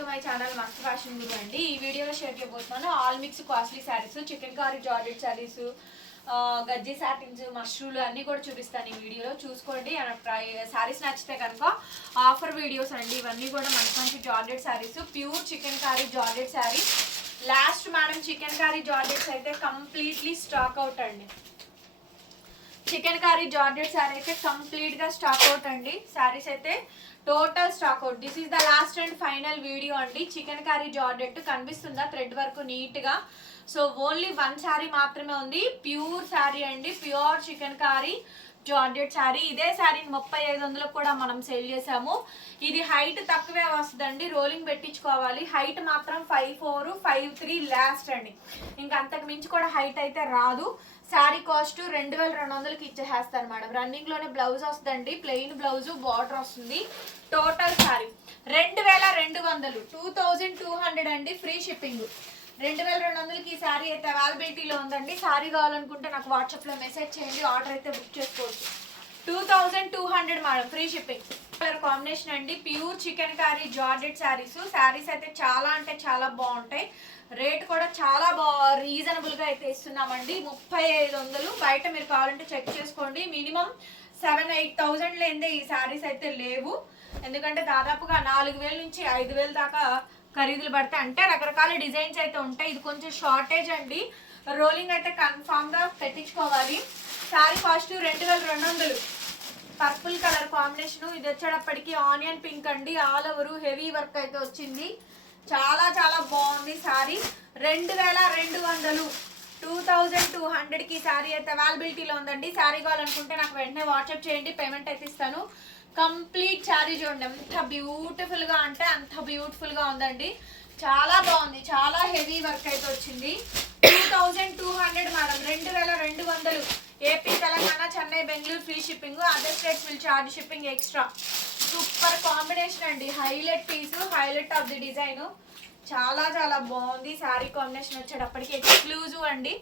To my channel Mast fashion guru అండి. ఈ వీడియోలో షేర్ చేయబోతున్నాను all mix costly saris chikankari georgette saris gajji satins మష్రూలు అన్నీ కూడా చూపిస్తాను ఈ వీడియోలో చూసుకోండి. శారీస్ నచ్చితే కనుక ఆఫర్ వీడియోస్ అండి. ఇవన్నీ కూడా మంచి మంచి georgette saris pure chikankari georgette sari last madam chikankari georgettes అయితే కంప్లీట్లీ స్టాక్ అవుట్ అండి. చికెన్ కర్రీ జార్జెట్ శారీ అయితే కంప్లీట్గా స్టాక్ అవుట్ అండి. శారీస్ అయితే total stock out this is the last and final video అండి. చికెన్ కర్రీ జార్జెట్ కనిపిస్తుందా? థ్రెడ్ వర్క్ నీట్గా. So only one sari మాత్రమే ఉంది. ప్యూర్ శారీ అండి. Pure chikankari georgette sari ఇదే శారీని ముప్పై ఐదు వందలకు కూడా మనం సేల్ చేసాము. ఇది హైట్ తక్కువే వస్తుందండి. రోలింగ్ పెట్టించుకోవాలి. హైట్ మాత్రం five four five three last అండి. ఇంకా అంతకు మించి కూడా హైట్ అయితే రాదు. శారీ కాస్ట్ రెండు వేల రెండు వందలకి ఇచ్చేసేస్తాను మేడం. రన్నింగ్లోనే బ్లౌజ్ వస్తుందండి. ప్లెయిన్ బ్లౌజ్ బార్డర్ వస్తుంది. టోటల్ శారీ రెండు వేల రెండు వందలు. టూ థౌజండ్ టూ హండ్రెడ్ అండి ఫ్రీ షిప్పింగ్. రెండు వేల రెండు వందలకి ఈ శారీ అయితే అవైలబిలిటీలో ఉందండి. శారీ కావాలనుకుంటే నాకు వాట్సాప్లో మెసేజ్ చేయండి. ఆర్డర్ అయితే బుక్ చేసుకోవచ్చు. Two thousand two hundred madam free shipping. Colour combination అండి pure chikankari georgette saris saris అయితే చాలా అంటే చాలా బాగుంటాయి. రేట్ కూడా చాలా బా రీజనబుల్గా అయితే ఇస్తున్నామండి. ముప్పై ఐదు వందలు. బయట మీరు కావాలంటే చెక్ చేసుకోండి. మినిమం సెవెన్ ఎయిట్ థౌజండ్ లేదే ఈ శారీస్ అయితే లేవు. ఎందుకంటే దాదాపుగా నాలుగు వేల నుంచి ఐదు వేల దాకా ఖరీదులు పడతాయి అంటే రకరకాల డిజైన్స్ అయితే ఉంటాయి. ఇది కొంచెం షార్టేజ్ అండి. రోలింగ్ అయితే కన్ఫామ్గా పెట్టించుకోవాలి. శారీ కాస్ట్ రెండు వేల రెండు వందలు. Purple colour combination. ఇది వచ్చేటప్పటికి ఆనియన్ పింక్ అండి. ఆల్ ఓవర్ హెవీ వర్క్ అయితే వచ్చింది. చాలా చాలా బాగుంది శారీ. రెండు వేల రెండు వందలు. టూ థౌజండ్ టూ హండ్రెడ్కి శారీ అయితే అవైలబిలిటీలో ఉందండి. శారీ కావాలనుకుంటే నాకు వెంటనే వాట్సాప్ చేయండి. పేమెంట్ అయితే ఇస్తాను. కంప్లీట్ శారీ చూడండి. ఎంత బ్యూటిఫుల్గా అంటే అంత బ్యూటిఫుల్గా ఉందండి. చాలా బాగుంది. చాలా హెవీ వర్క్ అయితే వచ్చింది. Two thousand two hundred madam రెండు వేల రెండు వందలు. AP Telangana Chennai Bengaluru free shipping other states will charge shipping extra super combination అండి. Highlight piece highlight of the design చాలా చాలా బాగుంది. శారీ కాంబినేషన్ వచ్చేటప్పటికి ఎక్స్క్లూజివ్ అండి.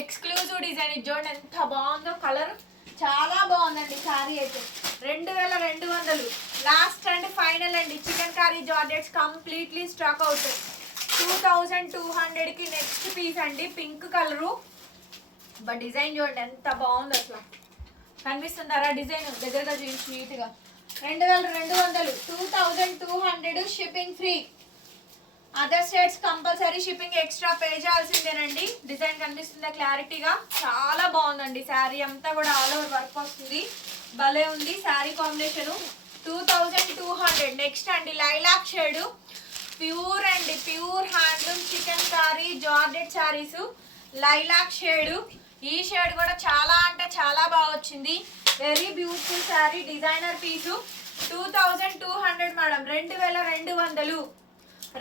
ఎక్స్క్లూజివ్ డిజైన్ ఇది చూడండి ఎంత బాగుందో కలర్ చాలా బాగుందండి శారీ అయితే. రెండు వేల రెండు వందలు. లాస్ట్ అండ్ ఫైనల్ అండి. Chikankari georgettes completely stock అవుతాయి టూ థౌజండ్ టూ హండ్రెడ్కి నెక్స్ట్ పీస్ అండి. పింక్ కలరు బట్ డిజైన్ చూడండి ఎంత బాగుంది అసలు. కనిపిస్తుందారా డిజైన్? దగ్గరగా చూసి నీట్గా రెండు వేల రెండు వందలు. Two thousand two hundred shipping free other states compulsory shipping extra pay చేయాల్సిందేనండి. Design కనిపిస్తుందా క్లారిటీగా చాలా బాగుందండి. శారీ అంతా కూడా ఆల్ ఓవర్ వర్క్ వస్తుంది. భలే ఉంది. Sari combination two thousand two hundred next అండి లైలాక్ షేడు ప్యూర్ అండి. Pure handloom chikan sari georgette saris lilac shade ఈ షేడ్ కూడా చాలా అంటే చాలా బాగా వచ్చింది. Very beautiful sari designer piece two thousand two hundred madam రెండు వేల రెండు వందలు.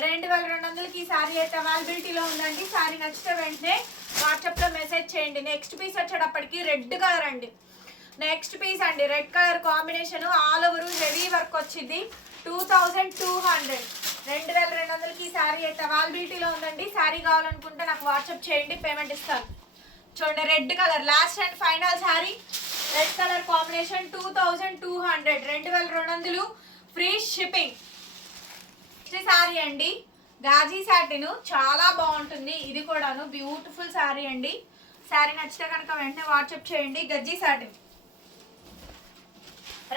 రెండు వేల రెండు వందలకి ఈ శారీ అయితే అవైలబిలిటీలో ఉందండి. శారీ నచ్చితే వెంటనే వాట్సాప్లో మెసేజ్ చేయండి. నెక్స్ట్ పీస్ వచ్చేటప్పటికి రెడ్ కలర్ అండి. నెక్స్ట్ పీస్ అండి. Red colour combination all over heavy work వచ్చింది. టూ థౌజండ్ టూ హండ్రెడ్ రెండు వేల రెండు వందలకి ఈ సారీ అయితే అవైలబిలిటీలో ఉందండి. శారీ కావాలనుకుంటే నాకు వాట్సాప్ చేయండి. పేమెంట్ ఇస్తాను. చూడండి red colour last and final sari. Red colour combination two thousand two hundred రెండు వేల రెండు వందలు. ఫ్రీ షిప్పింగ్ నెక్స్ట్ శారీ అండి. గాజీ సాటిన్ చాలా బాగుంటుంది. ఇది కూడాను బ్యూటిఫుల్ శారీ అండి. శారీ నచ్చితే కనుక వెంటనే వాట్సాప్ చేయండి. Gajji satin.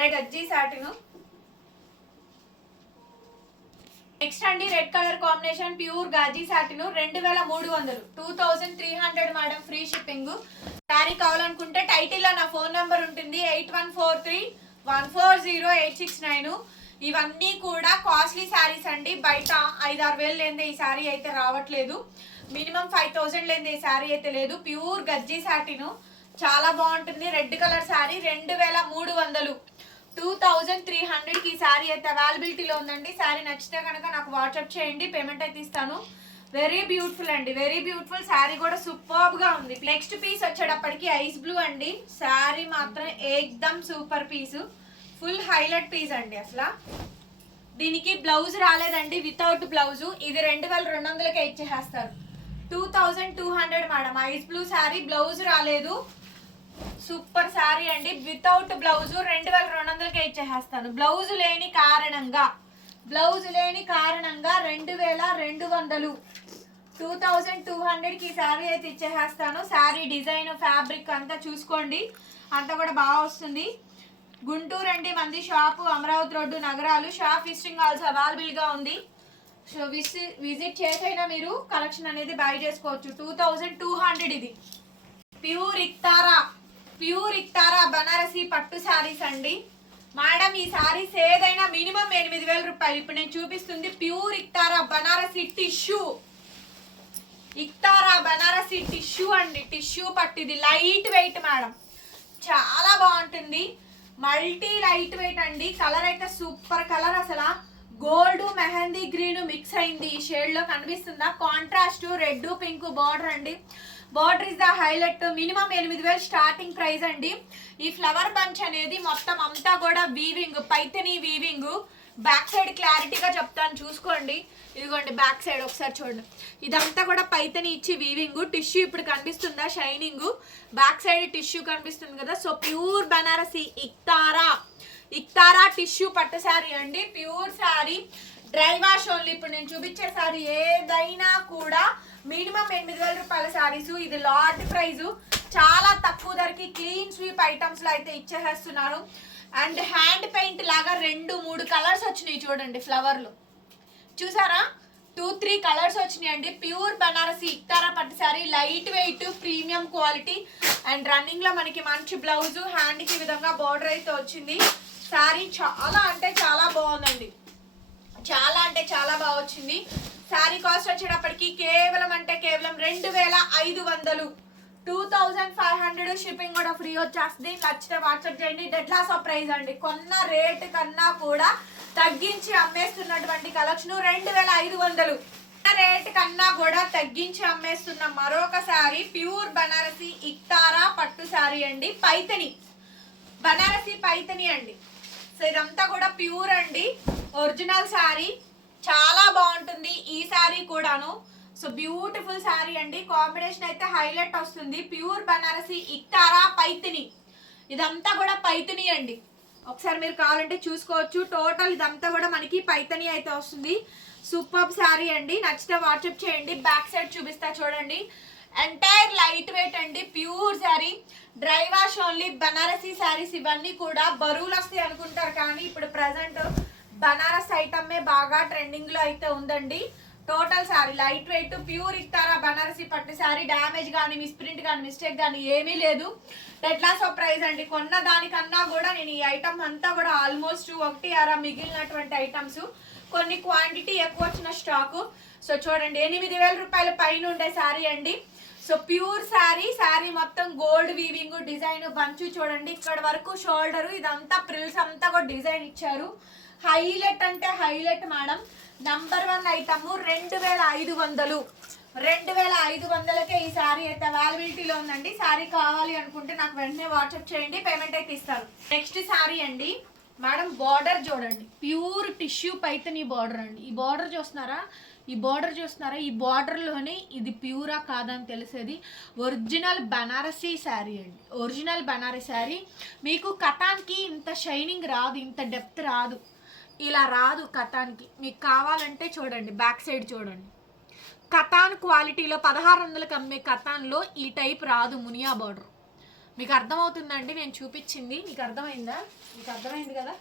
Red gajji satin. Next అండి red colour combination pure gajji satin. రెండు వేల మూడు వందలు. Two thousand three hundred madam free shipping. Sari కావాలనుకుంటే టైటిల్లో నా ఫోన్ నెంబర్ ఉంటుంది. Eight one four three one four zero eight six nine. ఇవన్నీ కూడా కాస్ట్లీ శారీస్ అండి. బయట ఐదు ఆరు వేలు లేదే ఈ శారీ అయితే రావట్లేదు. మినిమం ఫైవ్ థౌజండ్ లేదే ఈ శారీ అయితే లేదు. Pure gajji satin. చాలా బాగుంటుంది. రెడ్ కలర్ శారీ రెండు వేల మూడు వందలు. టూ థౌజండ్ త్రీ హండ్రెడ్కి ఈ శారీ అయితే అవైలబిలిటీలో ఉందండి. శారీ నచ్చితే కనుక నాకు వాట్సాప్ చేయండి. పేమెంట్ అయితే ఇస్తాను. వెరీ బ్యూటిఫుల్ అండి. వెరీ బ్యూటిఫుల్ శారీ కూడా సూపర్గా ఉంది. నెక్స్ట్ పీస్ వచ్చేటప్పటికి ఐస్ బ్లూ అండి. శారీ మాత్రం ఏకదమ్ super piece. Full highlight piece అండి అసలు. దీనికి బ్లౌజ్ రాలేదండి వితౌట్ బ్లౌజు. ఇది రెండు వేల రెండు వందలకే ఇచ్చేస్తారు two thousand two hundred madam. Ice blue sari blouse రాలేదు. సూపర్ శారీ అండి. వితౌట్ బ్లౌజు రెండు వేల రెండు వందలకే ఇచ్చేస్తాను బ్లౌజ్ లేని కారణంగా బ్లౌజ్ లేని కారణంగా రెండు వేల రెండు వందలు. టూ థౌజండ్ టూ హండ్రెడ్కి ఈ శారీ అయితే ఇచ్చేస్తాను శారీ డిజైన్ ఫ్యాబ్రిక్ అంతా చూసుకోండి. అంతా కూడా బాగా వస్తుంది. గుంటూరు అండి మంది shop Amaravati road Nagaralu. Shop visiting also అవైలబుల్గా ఉంది. సో విసి విజిట్ చేసైనా మీరు కలెక్షన్ అనేది బై చేసుకోవచ్చు. టూ థౌజండ్ టూ హండ్రెడ్ ఇది. ప్యూర్ ఇక్తారా ప్యూర్ ఇక్తారా బనారసి పట్టు శారీస్ అండి. మేడం ఈ శారీస్ ఏదైనా మినిమం ఎనిమిది వేల రూపాయలు. ఇప్పుడు నేను చూపిస్తుంది pure Iktara Banarasi tissue. Iktara Banarasi tissue అండి. టిష్యూ పట్టిది లైట్ వెయిట్ మేడం. చాలా బాగుంటుంది. మల్టీ లైట్ వెయిట్ అండి. కలర్ అయితే సూపర్ కలర్ అసలు. గోల్డ్ మెహందీ గ్రీన్ మిక్స్ అయింది. ఈ షేడ్లో కనిపిస్తుందా? కాంట్రాస్ట్ రెడ్ పింక్ బార్డర్ అండి. Border is the highlight minimum ఎనిమిది వేలు స్టార్టింగ్ ప్రైస్ అండి. ఈ ఫ్లవర్ బంచ్ అనేది మొత్తం అంతా కూడా weaving Paithani weaving back side క్లారిటీగా చెప్తాను. చూసుకోండి. ఇదిగోండి బ్యాక్ సైడ్ ఒకసారి చూడండి. ఇదంతా కూడా పైతని ఇచ్చి వీవింగ్ టిష్యూ ఇప్పుడు కనిపిస్తుందా? షైనింగ్ బ్యాక్ సైడ్ టిష్యూ కనిపిస్తుంది కదా? So pure Banarasi Iktara Iktara tissue పట్టు శారీ అండి. Pure sari dry wash only ఇప్పుడు నేను చూపించే శారీ ఏదైనా కూడా మినిమం ఎనిమిది వేల రూపాయల శారీస్ ఇది లార్డ్ ప్రైజు చాలా తక్కువ ధరకి క్లీన్ స్వీప్ ఐటమ్స్లో అయితే ఇచ్చేసేస్తున్నాను అండ్ హ్యాండ్ పెయింట్ లాగా రెండు మూడు కలర్స్ వచ్చినాయి చూడండి ఫ్లవర్లు. చూసారా? టూ త్రీ కలర్స్ వచ్చినాయి అండి. ప్యూర్ బనారసి ఇక్తారా పట్టు sari light weight premium quality. And రన్నింగ్లో మనకి మంచి బ్లౌజ్ హ్యాండ్కి ఈ విధంగా బార్డర్ అయితే వచ్చింది. శారీ చాలా అంటే చాలా బాగుందండి. చాలా అంటే చాలా బాగా వచ్చింది. శారీ కాస్ట్ వచ్చేటప్పటికి కేవలం అంటే కేవలం రెండు వేల ఐదు వందలు. Two thousand five hundred shipping కూడా ఫ్రీ వచ్చేస్తుంది. నచ్చితే వాట్సాప్ చేయండి. డెడ్లా ప్రైజ్ అండి. కొన్న రేట్ కన్నా కూడా తగ్గించి అమ్మేస్తున్నటువంటి కలెక్షన్ రెండు వేల ఐదు వందలు. రేట్ కన్నా కూడా తగ్గించి అమ్మేస్తున్న మరొక శారీ ప్యూర్ బనారసి ఇక్తారా పట్టు శారీ అండి. పైతని. బనారసి పైతని అండి. సో ఇదంతా కూడా ప్యూర్ అండి. ఒరిజినల్ శారీ. చాలా బాగుంటుంది ఈ శారీ కూడాను. సో బ్యూటిఫుల్ శారీ అండి. కాంబినేషన్ అయితే హైలైట్ వస్తుంది. ప్యూర్ బనారసి ఇక్తారా పైతిని. ఇదంతా కూడా పైతిని అండి. ఒకసారి మీరు కావాలంటే చూసుకోవచ్చు. టోటల్ ఇదంతా కూడా మనకి పైతని అయితే వస్తుంది. సూపర్ శారీ అండి. నచ్చితే వాట్సాప్ చేయండి. బ్యాక్ సైడ్ చూపిస్తా చూడండి. ఎంటైర్ లైట్ వెయిట్ అండి. Pure sari. Dry wash only Banarasi saris ఇవన్నీ కూడా బరువులు వస్తాయి అనుకుంటారు కానీ ఇప్పుడు ప్రజెంట్ బనారస్ ఐటమే బాగా ట్రెండింగ్లో అయితే ఉందండి. Total sari light weight pure ఇస్తారా బనారసి పట్టు శారీ డ్యామేజ్ కానీ మిస్ప్రింట్ కానీ మిస్టేక్ కానీ ఏమీ లేదు. ఎట్లా సో ప్రైజ్ అండి. కొన్న దానికన్నా కూడా నేను ఈ ఐటమ్ అంతా కూడా ఆల్మోస్ట్ ఒకటి అర మిగిలినటువంటి ఐటమ్స్ కొన్ని క్వాంటిటీ ఎక్కువ వచ్చిన స్టాకు సో చూడండి ఎనిమిది వేల రూపాయల పైన ఉండే శారీ అండి. సో ప్యూర్ శారీ శారీ మొత్తం గోల్డ్ వీవింగ్ డిజైన్ బంచు చూడండి. ఇక్కడ వరకు షోల్డర్ ఇదంతా ప్రిల్స్ అంతా కూడా డిజైన్ ఇచ్చారు. హైలైట్ అంటే highlight madam number one item రెండు వేల ఐదు వందలు. రెండు వేల ఐదు వందలకే ఈ శారీ అయితే అవైలబిలిటీలో ఉందండి. శారీ కావాలి అనుకుంటే నాకు వెంటనే వాట్సాప్ చేయండి పేమెంట్ అయితే ఇస్తారు. నెక్స్ట్ శారీ అండి. మేడం బార్డర్ చూడండి. ప్యూర్ టిష్యూ పైతని బార్డర్ అండి. ఈ బార్డర్ చూస్తున్నారా? ఈ బార్డర్ చూస్తున్నారా? ఈ బార్డర్లోనే ఇది ప్యూరా కాదని తెలిసేది. ఒరిజినల్ బనారసీ శారీ అండి. ఒరిజినల్ బనారసీ శారీ మీకు కథాన్కి ఇంత షైనింగ్ రాదు ఇంత డెప్త్ రాదు. ఇలా రాదు కథానికి. మీకు కావాలంటే చూడండి బ్యాక్ సైడ్ చూడండి. కథాన్ క్వాలిటీలో పదహారు వందలకు అమ్మే కథాన్లో ఈ టైప్ రాదు మునియా బార్డర్. మీకు అర్థమవుతుందండి? నేను చూపించింది. మీకు అర్థమైందా? మీకు అర్థమైంది కదా?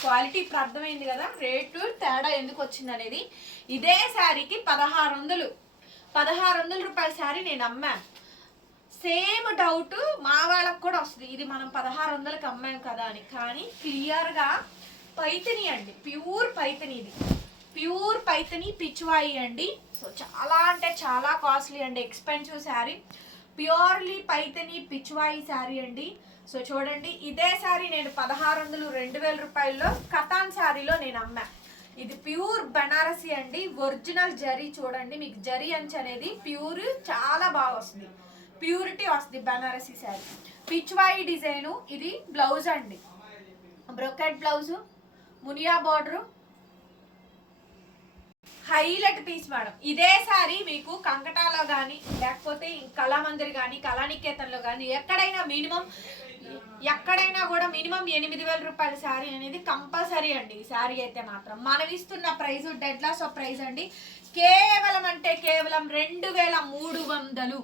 క్వాలిటీ ఇప్పుడు అర్థమైంది కదా? రేటు తేడా ఎందుకు వచ్చింది అనేది. ఇదే శారీకి పదహారు వందలు. పదహారు వందల రూపాయల శారీ నేను అమ్మాను సేమ్ డౌట్ మా వాళ్ళకు కూడా వస్తుంది. ఇది మనం పదహారు వందలకి అమ్మాం కదా అని. కానీ క్లియర్గా పైతని అండి. ప్యూర్ పైతని ఇది. ప్యూర్ పైతని పిచ్వాయి అండి. సో చాలా అంటే చాలా కాస్ట్లీ అండి. ఎక్స్పెన్సివ్ శారీ. ప్యూర్లీ పైతని పిచ్వాయి శారీ అండి. సో చూడండి ఇదే శారీ నేను పదహారు వందలు రెండు వేల రూపాయల్లో కథాన్ శారీలో నేను అమ్మా. ఇది ప్యూర్ బనారసి అండి. ఒరిజినల్ జరీ చూడండి. మీకు జరీ అంచు అనేది ప్యూర్ చాలా బాగా వస్తుంది. ప్యూరిటీ వస్తుంది బనారసి శారీ. పిచ్వాయి డిజైను ఇది బ్లౌజ్ అండి. Brocade blouse Muniya border. Highlight piece madam. ఇదే సారీ మీకు కంకటాలో కానీ లేకపోతే కళామందిర్ కానీ కళానికేతన్లో కానీ ఎక్కడైనా మినిమం ఎక్కడైనా కూడా మినిమం ఎనిమిది వేల రూపాయల శారీ అనేది కంపల్సరీ అండి. ఈ శారీ అయితే మాత్రం మనం ఇస్తున్న price dead loss of price అండి. కేవలం అంటే కేవలం రెండు వేల మూడు వందలు.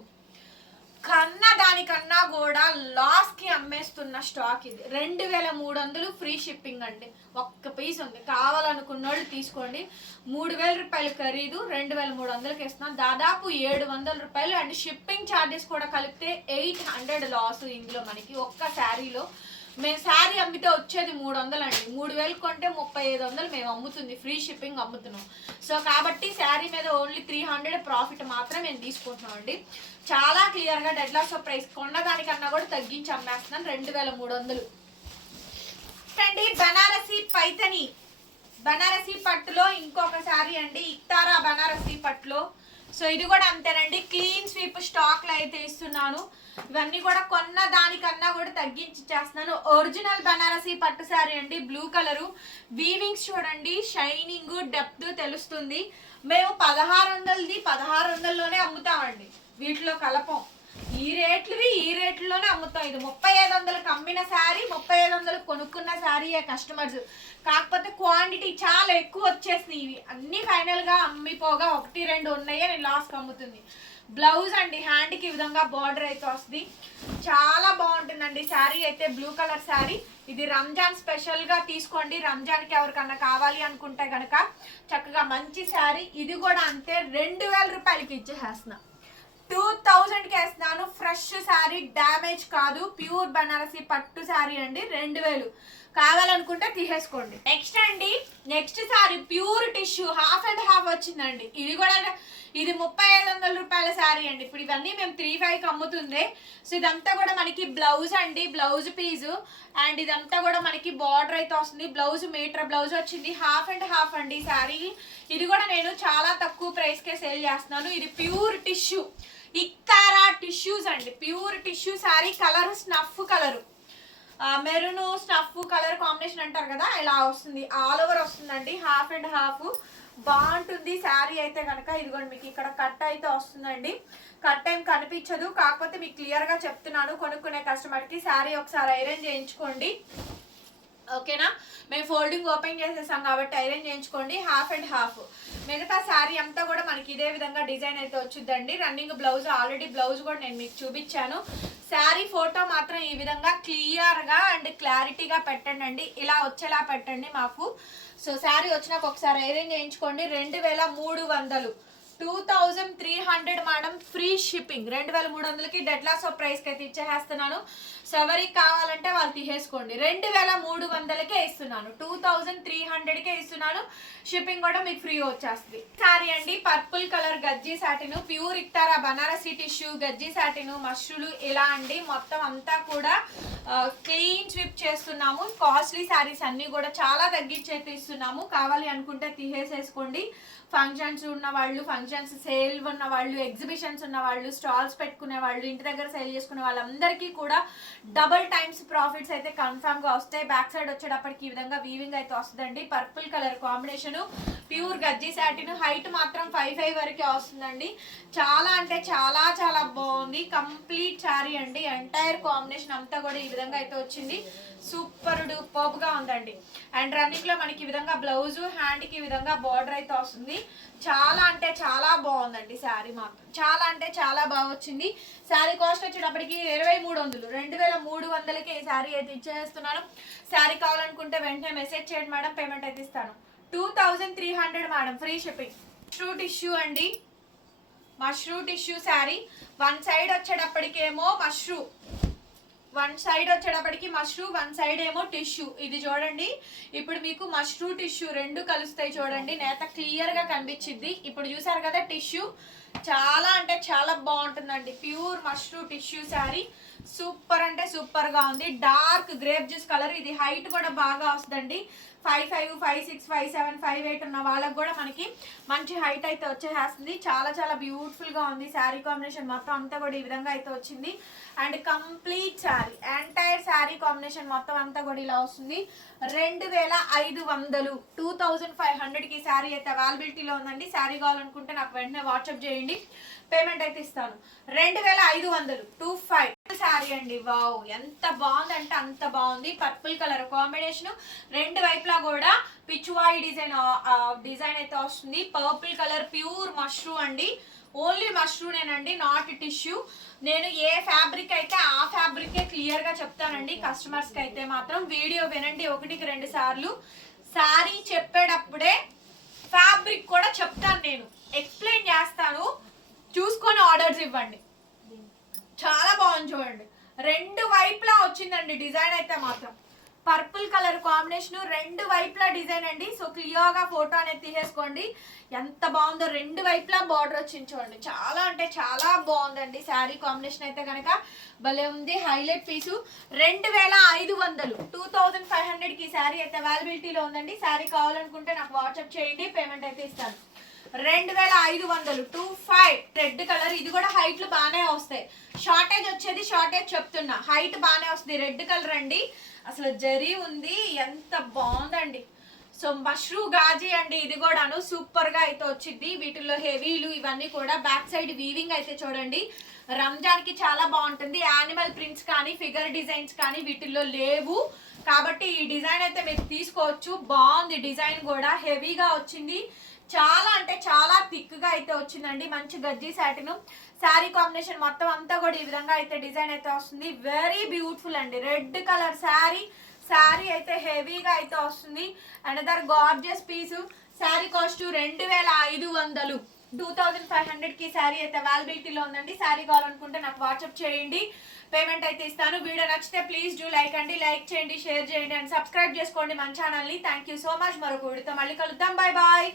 కన్నా దానికన్నా కూడా లాస్కి అమ్మేస్తున్న స్టాక్ ఇది. రెండు వేల మూడు వందలు ఫ్రీ షిప్పింగ్ అండి. ఒక్క పీస్ ఉంది. కావాలనుకున్న వాళ్ళు తీసుకోండి. మూడు వేల రూపాయలు ఖరీదు రెండు వేల మూడు వందలకి ఇస్తున్నాం. దాదాపు ఏడు వందల రూపాయలు అండ్ షిప్పింగ్ ఛార్జెస్ కూడా కలిపితే ఎయిట్ హండ్రెడ్ లాస్ ఇందులో మనకి ఒక్క శారీలో. మేము శారీ అమ్మితే వచ్చేది మూడు వందలు అండి. మూడు వేలు కొంటే ముప్పై ఐదు వందలు మేము అమ్ముతుంది. ఫ్రీ షిప్పింగ్ అమ్ముతున్నాం. సో కాబట్టి శారీ మీద ఓన్లీ త్రీ హండ్రెడ్ ప్రాఫిట్ మాత్రం మేము తీసుకుంటున్నాం అండి. చాలా క్లియర్గా డెడ్ లాస్ ఆఫ్ ప్రైస్ కొన్నదానికన్నా కూడా తగ్గించి అమ్మేస్తున్నాను రెండు వేల మూడు వందలు అండి బనారసి పైతని. బనారసి పట్టులో ఇంకొక శారీ అండి. ఇక్తారా బనారసి పట్టులో. సో ఇది కూడా అంతేనండి. క్లీన్ స్వీప్ స్టాక్లో అయితే ఇస్తున్నాను. ఇవన్నీ కూడా కొన్న దానికన్నా కూడా తగ్గించి చేస్తున్నాను. ఒరిజినల్ బనారసి పట్టు శారీ అండి బ్లూ కలరు. వీవింగ్స్ చూడండి షైనింగ్ డెప్త్ తెలుస్తుంది. మేము పదహారు వందలది పదహారు వందల్లోనే అమ్ముతామండి. వీటిలో కలపం. ఈ రేట్లువి ఈ రేట్లలోనే అమ్ముతాం. ఇది ముప్పై ఐదు వందలకు అమ్మిన శారీ ముప్పై ఐదు వందలకు కొనుక్కున్న శారీ కస్టమర్స్. కాకపోతే క్వాంటిటీ చాలా ఎక్కువ వచ్చేసినాయి ఇవి. అన్ని ఫైనల్గా అమ్మిపోగా ఒకటి రెండు ఉన్నాయే నేను లాస్ట్ అమ్ముతుంది. బ్లౌజ్ అండి హ్యాండ్కి ఈ విధంగా బార్డర్ అయితే వస్తుంది. చాలా బాగుంటుందండి శారీ అయితే బ్లూ కలర్ శారీ. ఇది రంజాన్ స్పెషల్గా తీసుకోండి. రంజాన్కి ఎవరికన్నా కావాలి అనుకుంటే కనుక చక్కగా మంచి శారీ. ఇది కూడా అంతే రెండు వేల రూపాయలకి ఇచ్చేసేస్తున్నా. టూ థౌజండ్కి వేస్తున్నాను. ఫ్రెష్ శారీ డ్యామేజ్ కాదు. ప్యూర్ బనారసి పట్టు శారీ అండి. రెండు వేలు. కావాలనుకుంటే తీసేసుకోండి. నెక్స్ట్ అండి next sari pure tissue half and half వచ్చిందండి. ఇది కూడా ఇది ముప్పై ఐదు వందల రూపాయల శారీ అండి. ఇప్పుడు ఇవన్నీ మేము త్రీ ఫైవ్కి అమ్ముతుంది సో ఇదంతా కూడా మనకి బ్లౌజ్ అండి బ్లౌజ్ పీజు అండ్ ఇదంతా కూడా మనకి బార్డర్ అయితే వస్తుంది. బ్లౌజ్ మీటర్ బ్లౌజ్ వచ్చింది. హాఫ్ అండ్ హాఫ్ అండి శారీ ఇది కూడా నేను చాలా తక్కువ ప్రైస్కే సేల్ చేస్తున్నాను. ఇది ప్యూర్ టిష్యూ ఇక్కారా టిష్యూస్ అండి. Pure tissue sari colour snuff colour maroon stuff colour combination అంటారు కదా ఇలా వస్తుంది. ఆల్ ఓవర్ వస్తుందండి. Half and half. బాగుంటుంది. శారీ అయితే కనుక ఇదిగోండి మీకు ఇక్కడ కట్ అయితే వస్తుందండి. కట్ ఏం కనిపించదు. కాకపోతే మీకు క్లియర్గా చెప్తున్నాను. కొనుక్కునే కస్టమర్కి శారీ ఒకసారి ఐరన్ చేయించుకోండి. ఓకేనా? మేము ఫోల్డింగ్ ఓపెన్ చేసేసాం కాబట్టి ఐరన్ చేయించుకోండి. Half and half. మిగతా శారీ అంతా కూడా మనకి ఇదే విధంగా డిజైన్ అయితే వచ్చిందండి. రన్నింగ్ బ్లౌజ్ ఆల్రెడీ బ్లౌజ్ కూడా నేను మీకు చూపించాను. శారీ ఫోటో మాత్రం ఈ విధంగా క్లియర్గా అండ్ క్లారిటీగా పెట్టండి. ఇలా వచ్చేలా పెట్టండి మాకు. సో శారీ వచ్చినాక ఒకసారి ఐరన్ చేయించుకోండి. రెండు వేల మూడు వందలు. Two thousand three hundred madam free shipping. రెండు వేల మూడు వందలకి డెట్లాస్ ఆఫ్ ప్రైస్కి అయితే ఇచ్చేసేస్తున్నాను సో ఎవరికి కావాలంటే వాళ్ళు తీసేసుకోండి. రెండు వేల మూడు వందలకే ఇస్తున్నాను. టూ థౌజండ్ త్రీ హండ్రెడ్కే ఇస్తున్నాను. షిప్పింగ్ కూడా మీకు ఫ్రీ వచ్చేస్తుంది. సారీ అండి పర్పుల్ కలర్ గజ్జి satin pure Iktara Banarasi tissue గజ్జి సాటిన్ మష్రూలు ఇలా అండి. మొత్తం అంతా కూడా క్లీన్ స్విప్ చేస్తున్నాము. కాస్ట్లీ శారీస్ అన్నీ కూడా చాలా తగ్గించేది ఇస్తున్నాము. కావాలి అనుకుంటే తీసేసేసుకోండి. ఫంక్షన్స్ ఉన్న వాళ్ళు ఫంక్షన్స్ సేల్ ఉన్న వాళ్ళు ఎగ్జిబిషన్స్ ఉన్న వాళ్ళు స్టాల్స్ పెట్టుకునే వాళ్ళు ఇంటి దగ్గర సేల్ చేసుకునే వాళ్ళందరికీ కూడా డబల్ టైమ్స్ ప్రాఫిట్స్ అయితే కన్ఫామ్గా వస్తాయి. బ్యాక్ సైడ్ వచ్చేటప్పటికి ఈ విధంగా వీవింగ్ అయితే వస్తుందండి. Purple colour combination pure gajji satin height మాత్రం ఫైవ్ ఫైవ్ వరకే వస్తుందండి. చాలా అంటే చాలా చాలా బాగుంది. కంప్లీట్ శారీ అండి. ఎంటైర్ కాంబినేషన్ అంతా కూడా ఈ విధంగా అయితే వచ్చింది. సూపర్ డూపర్గా ఉందండి. అండ్ రన్నింగ్లో మనకి ఈ విధంగా బ్లౌజ్ హ్యాండ్కి ఈ విధంగా బార్డర్ అయితే వస్తుంది. చాలా అంటే చాలా బాగుందండి శారీ మాత్రం. చాలా అంటే చాలా బాగా వచ్చింది. శారీ కాస్ట్ వచ్చేటప్పటికి ఇరవై మూడు వందలు. రెండు వేల మూడు వందలకి ఈ శారీ అయితే ఇచ్చేస్తున్నాను. శారీ కావాలనుకుంటే వెంటనే మెసేజ్ చేయండి మేడం పేమెంట్ అయితే ఇస్తాను. Two thousand three hundred madam free shipping mashru tissue అండి. Mashru tissue sari. One side వచ్చేటప్పటికేమో mashru one side వచ్చేటప్పటికి మష్రూ వన్ సైడ్ ఏమో టిష్యూ ఇది చూడండి. ఇప్పుడు మీకు మష్రూ టిష్యూ రెండు కలుస్తాయి చూడండి. నేత క్లియర్గా కనిపించింది. ఇప్పుడు చూసారు కదా టిష్యూ చాలా అంటే చాలా బాగుంటుందండి. Pure mashru tissue sari. Super అంటే సూపర్గా ఉంది. Dark grape juice colour. ఇది హైట్ కూడా బాగా వస్తుందండి. Five five five six five seven five eight ఉన్న వాళ్ళకి కూడా మనకి మంచి హైట్ అయితే వచ్చేసేస్తుంది చాలా చాలా బ్యూటిఫుల్గా ఉంది. శారీ కాంబినేషన్ మొత్తం అంతా కూడా ఈ విధంగా అయితే వచ్చింది. And complete sari. Entire sari combination మొత్తం అంతా కూడా ఇలా వస్తుంది. రెండు వేల ఐదు వందలు. టూ థౌజండ్ ఫైవ్ హండ్రెడ్కి శారీ అయితే అవైలబిలిటీలో ఉందండి. శారీ కావాలనుకుంటే నాకు వెంటనే వాట్సాప్ చేయండి. పేమెంట్ అయితే ఇస్తాను. రెండు వేల ఐదు వందలు. Two five. శారీ అండి. వావ్. ఎంత బాగుందంటే అంత బాగుంది. పర్పుల్ కలర్ కాంబినేషన్ రెండు వైపులా కూడా పిచ్చువాయి డిజైన్ డిజైన్ అయితే వస్తుంది. పర్పుల్ కలర్ ప్యూర్ మష్రూమ్ అండి. ఓన్లీ మష్రూనేనండి నాట్ టిష్యూ నేను ఏ ఫ్యాబ్రిక్ అయితే ఆ ఫ్యాబ్రికే క్లియర్గా చెప్తానండి. కస్టమర్స్కి అయితే మాత్రం వీడియో వినండి. ఒకటికి రెండు సార్లు. శారీ చెప్పేటప్పుడే ఫ్యాబ్రిక్ కూడా చెప్తాను నేను. ఎక్స్ప్లెయిన్ చేస్తాను. చూసుకొని ఆర్డర్స్ ఇవ్వండి. చాలా బాగుంది చూడండి. రెండు వైపులా వచ్చిందండి డిజైన్ అయితే మాత్రం. పర్పుల్ కలర్ కాంబినేషన్ రెండు వైపులా డిజైన్ అండి. సో క్లియర్గా ఫోటో అనేది తీసేసుకోండి. ఎంత బాగుందో రెండు వైపులా బార్డర్ వచ్చింది చూడండి. చాలా అంటే చాలా బాగుందండి శారీ కాంబినేషన్ అయితే కనుక భలే ఉంది హైలైట్ పీసు రెండు వేల ఐదు వందలు. టూ థౌజండ్ ఫైవ్ హండ్రెడ్కి శారీ అయితే అవైలబిలిటీలో ఉందండి. శారీ కావాలనుకుంటే నాకు వాట్సాప్ చేయండి పేమెంట్ అయితే ఇస్తాను. రెండు వేల ఐదు వందలు. టూ ఫైవ్ రెడ్ కలర్ ఇది కూడా హైట్లు బాగానే వస్తాయి. షార్టేజ్ వచ్చేది షార్టేజ్ చెప్తున్నా. హైట్ బాగానే వస్తుంది. రెడ్ కలర్ అండి. అసలు జరీ ఉంది. ఎంత బాగుందండి. సో మష్రూ గాజీ అండి. ఇది కూడాను సూపర్గా అయితే వచ్చింది. వీటిల్లో హెవీలు ఇవన్నీ కూడా బ్యాక్ సైడ్ వీవింగ్ అయితే చూడండి. రంజాన్కి చాలా బాగుంటుంది. యానిమల్ ప్రింట్స్ కానీ ఫిగర్ డిజైన్స్ కానీ వీటిల్లో లేవు. కాబట్టి ఈ డిజైన్ అయితే మీరు తీసుకోవచ్చు. బాగుంది. డిజైన్ కూడా హెవీగా వచ్చింది. చాలా అంటే చాలా థిక్గా అయితే వచ్చిందండి. మంచి గజ్జీ సాటిన్ శారీ కాంబినేషన్ మొత్తం అంతా కూడా ఈ విధంగా అయితే డిజైన్ అయితే వస్తుంది. వెరీ బ్యూటిఫుల్ అండి. Red colour sari. శారీ అయితే హెవీగా అయితే వస్తుంది. Another gorgeous piece sari cost రెండు వేల ఐదు వందలు. టూ థౌజండ్ ఫైవ్ హండ్రెడ్కి శారీ అయితే అవైలబిలిటీలో ఉందండి. శారీ కావాలనుకుంటే నాకు వాట్సాప్ చేయండి. పేమెంట్ అయితే ఇస్తాను. వీడియో నచ్చితే ప్లీజ్ డూ లైక్ అండి. లైక్ చేయండి షేర్ చేయండి అండ్ సబ్స్క్రైబ్ చేసుకోండి మన ఛానల్ని థ్యాంక్ యూ సో మచ్ మరొక వీడియోతో మళ్ళీ కలుద్దాం. Bye bye